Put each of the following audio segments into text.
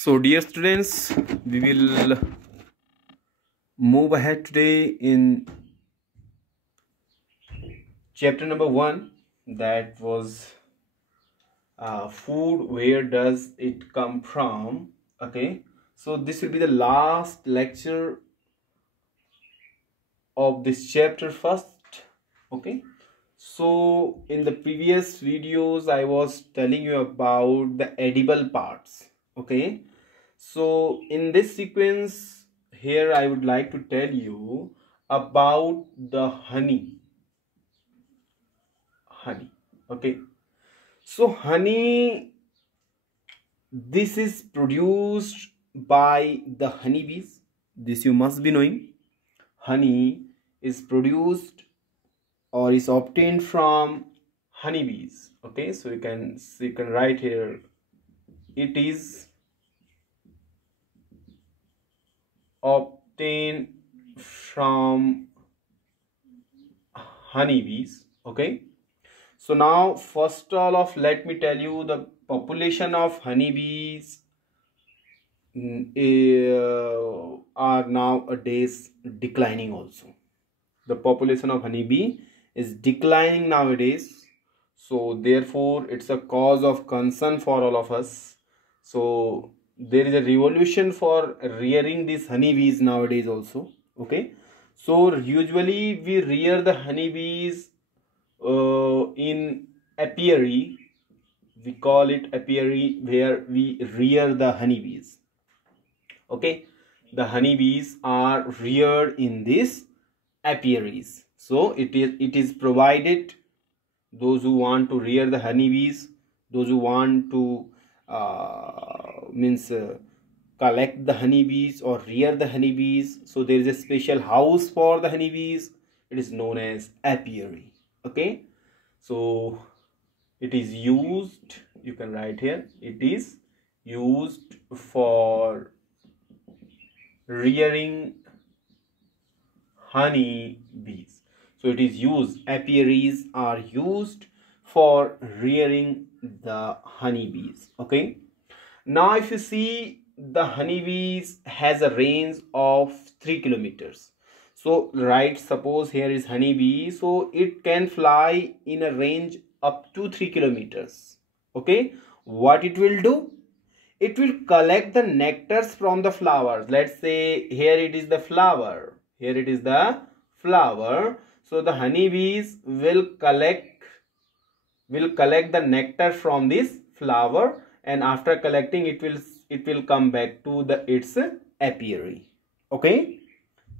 So dear students, we will move ahead today in chapter number 1, that was food, where does it come from. Okay, so this will be the last lecture of this chapter first. Okay, so in the previous videos I was telling you about the edible parts. Okay, so in this sequence here I would like to tell you about the honey. Okay, so honey, this is produced by the honeybees. This you must be knowing. Honey is produced or is obtained from honeybees. Okay, so you can write here, it is obtained from honeybees. Okay, so now first of let me tell you the population of honeybees are nowadays declining also. The population of honeybee is declining nowadays, so therefore it's a cause of concern for all of us. So there is a revolution for rearing these honeybees nowadays also. Okay, so usually we rear the honeybees in apiary. We call it apiary, where we rear the honeybees. Okay, the honeybees are reared in these apiaries. So it is provided, those who want to rear the honeybees, those who want to collect the honeybees or rear the honeybees, so there is a special house for the honeybees. It is known as apiary. Okay, so it is used, you can write here, it is used for rearing honey bees. So it is used, apiaries are used for rearing the honeybees. Okay, now if you see, the honeybees has a range of 3 kilometers. So right, suppose here is honeybee, so it can fly in a range up to 3 kilometers. Okay, what it will do, it will collect the nectars from the flowers. Let's say here it is the flower, here it is the flower. So the honeybees will collect the nectar from this flower, and after collecting it will come back to its apiary. Okay,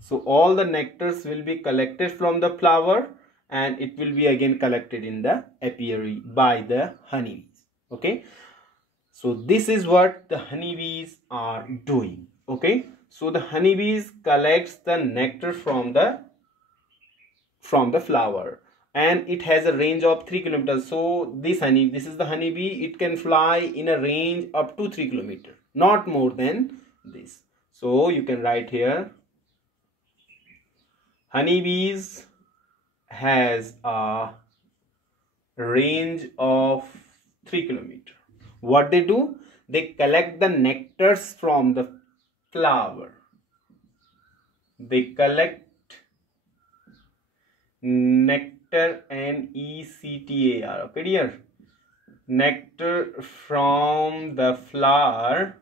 so all the nectars will be collected from the flower and it will be again collected in the apiary by the honeybees. Okay, so this is what the honeybees are doing. Okay, so the honeybees collects the nectar from the flower, and it has a range of 3 kilometers. So this is the honeybee, it can fly in a range up to 3 kilometers, not more than this. So you can write here, honeybees has a range of 3 kilometers. What they do, they collect the nectars from the flower. They collect nectar, nectar. Okay dear, nectar from the flower.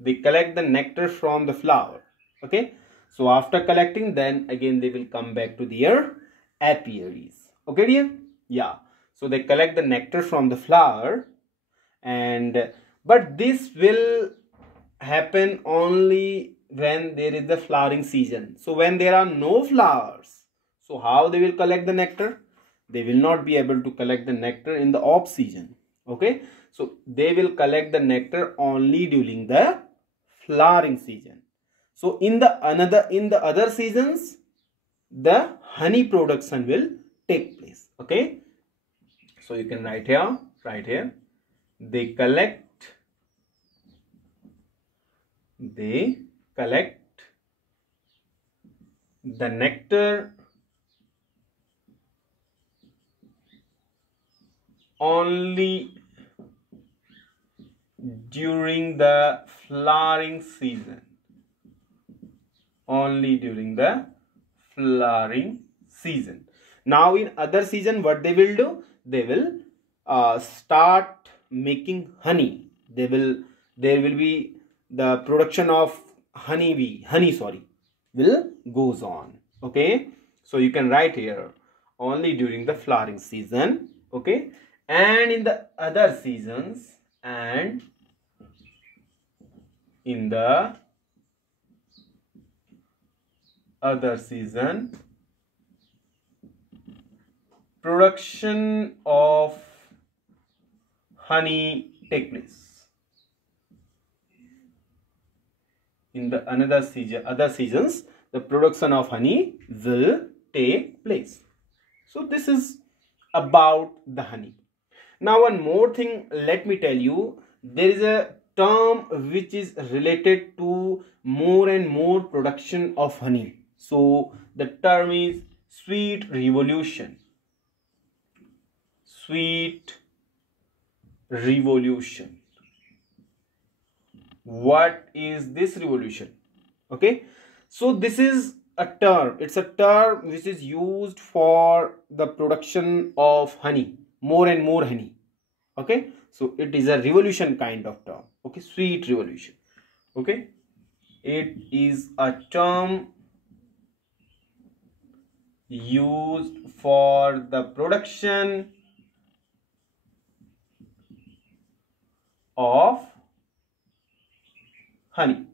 They collect the nectar from the flower. Okay, so after collecting, then again they will come back to their apiaries. Okay dear, yeah, so they collect the nectar from the flower, and but this will happen only when there is the flowering season. So when there are no flowers, so how they will collect the nectar? They will not be able to collect the nectar in the off season. Okay, so they will collect the nectar only during the flowering season. So in the other seasons, the honey production will take place. Okay, so you can write here, they collect the nectar only during the flowering season. Only during the flowering season. Now in other season, what they will do? They will start making honey. There will be the production of honey will goes on. Okay, so you can write here only during the flowering season. Okay, and in the other seasons, and in the other season, production of honey take place. In the other seasons, the production of honey will take place. So this is about the honey. Now one more thing, let me tell you, there is a term which is related to more and more production of honey. So the term is sweet revolution. Sweet revolution. What is this revolution? Okay, so this is a term. It's a term which is used for the production of honey, more and more honey. Okay, so it is a revolution kind of term. Okay, sweet revolution. Okay, it is a term used for the production of honey,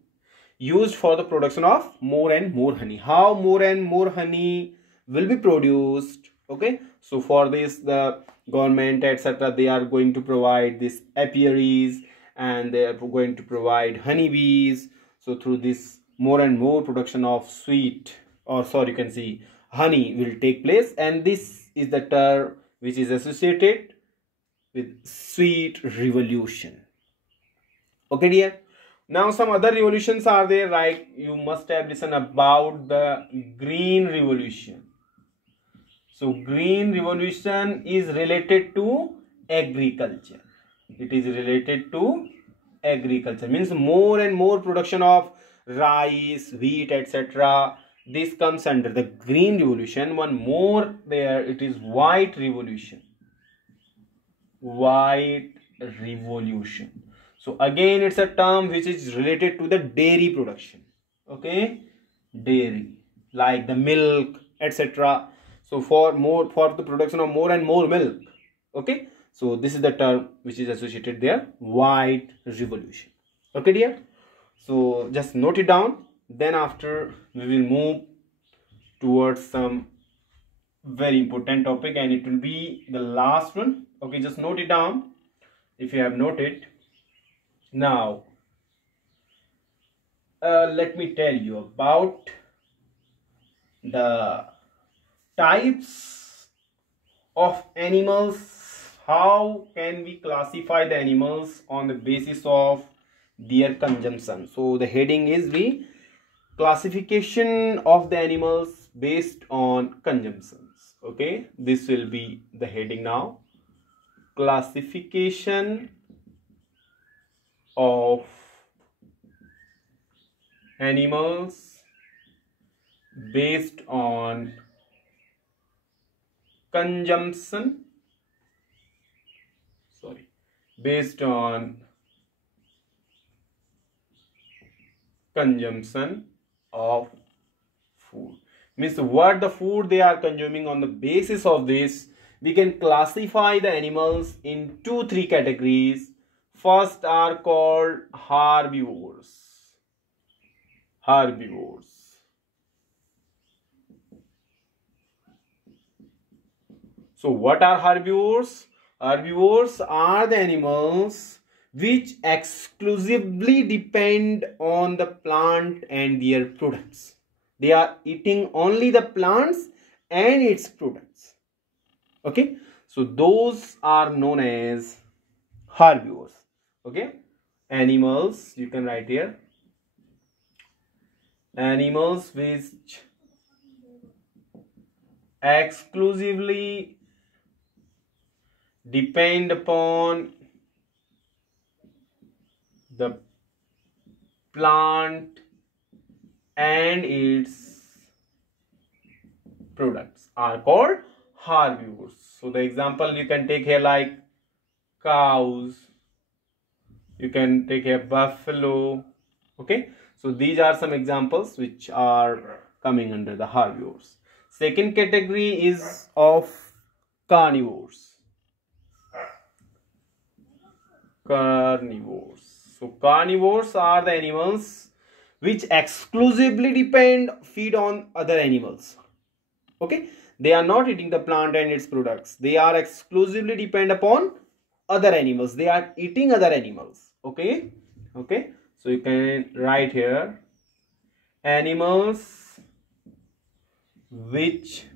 used for the production of more and more honey. How more and more honey will be produced? Okay, so for this the government etc., they are going to provide this apiaries and they are going to provide honeybees. So through this more and more production of sweet, or sorry, you can see honey will take place, and this is the term which is associated with sweet revolution. Okay dear. Now some other revolutions are there, like you must have listened about the green revolution. So green revolution is related to agriculture. It is related to agriculture, means more and more production of rice, wheat, etc. This comes under the green revolution. One more there, it is white revolution. White revolution. So again it's a term which is related to the dairy production. Okay, dairy, like the milk, etc. So for the production of more and more milk. Okay, so this is the term which is associated there, white revolution. Okay dear, so just note it down. Then after we will move towards some very important topic, and it will be the last one. Okay, just note it down if you have noted. Now let me tell you about the types of animals. How can we classify the animals on the basis of their consumption? So the heading is the classification of the animals based on consumptions. Okay, this will be the heading now. Classification of animals based on consumption, based on consumption of food. Means what the food they are consuming. On the basis of this, we can classify the animals in 2-3 categories. First are called herbivores. Herbivores. So what are herbivores? Herbivores are the animals which exclusively depend on the plant and their products. They are eating only the plants and its products. Okay, so those are known as herbivores. Okay, animals, you can write here, animals which exclusively depend upon the plant and its products are called herbivores. So the example you can take here like cows, you can take here buffalo. Okay, so these are some examples which are coming under the herbivores. Second category is of carnivores. Carnivores. So carnivores are the animals which exclusively feed on other animals. Okay, they are not eating the plant and its products. They are exclusively depend upon other animals. They are eating other animals. Okay, okay. So you can write here animals which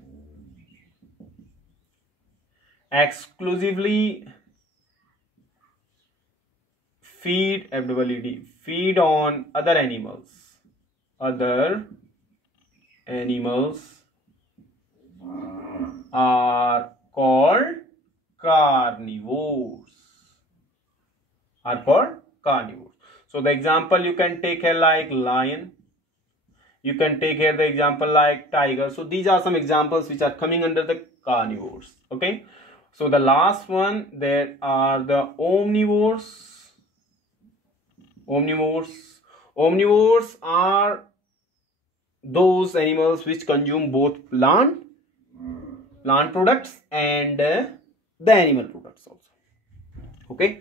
exclusively feed on other animals. Other animals are called carnivores. So the example you can take here like lion. You can take here the example like tiger. So these are some examples which are coming under the carnivores. Okay. So the last one, there are the omnivores. Omnivores are those animals which consume both plant products and the animal products also. Okay.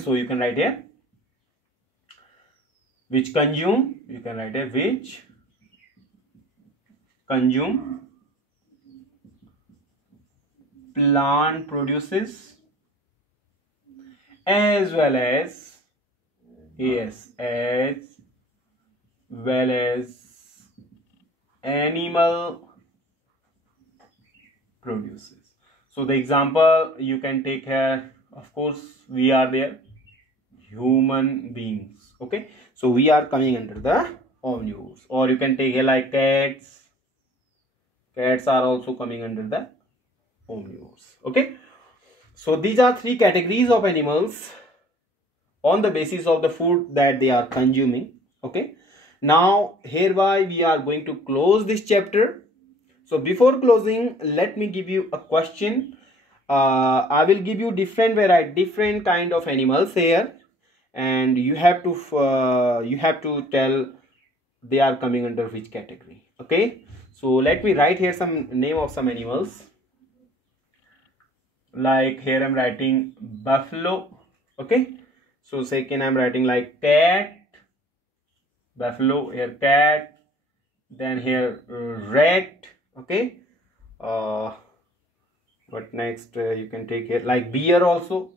So you can write here which consume, you can write here which consume plant produces as well as animal produces. So the example you can take here, of course we are there, human beings. Okay, so we are coming under the omnivores. Or you can take here like cats. Cats are also coming under the omnivores. Okay, so these are three categories of animals on the basis of the food that they are consuming. Okay, now hereby we are going to close this chapter. So before closing, let me give you a question. I will give you different kind of animals here, and you have to tell they are coming under which category. Okay, so let me write here some name of some animals. Like here I'm writing buffalo. Okay, so second I'm writing like cat, buffalo, here cat, then here rat. Okay, what next you can take here like bear also,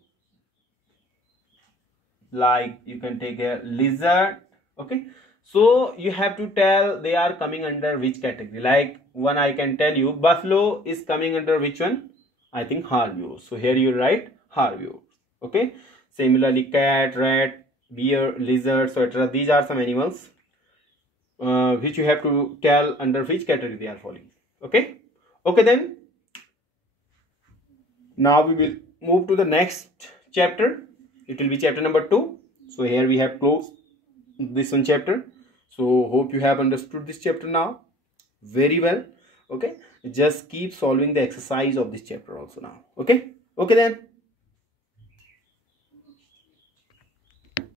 like you can take a lizard. Okay, so you have to tell they are coming under which category. Like one I can tell you, buffalo is coming under which one? I think herbivores. So here you write herbivores. Okay, similarly cat, rat, bear, lizard, etc. These are some animals which you have to tell under which category they are falling. Okay, okay, then now we will move to the next chapter. It will be chapter number 2. So here we have closed this one chapter. So hope you have understood this chapter now very well. Okay, just keep solving the exercise of this chapter also now. Okay, okay then.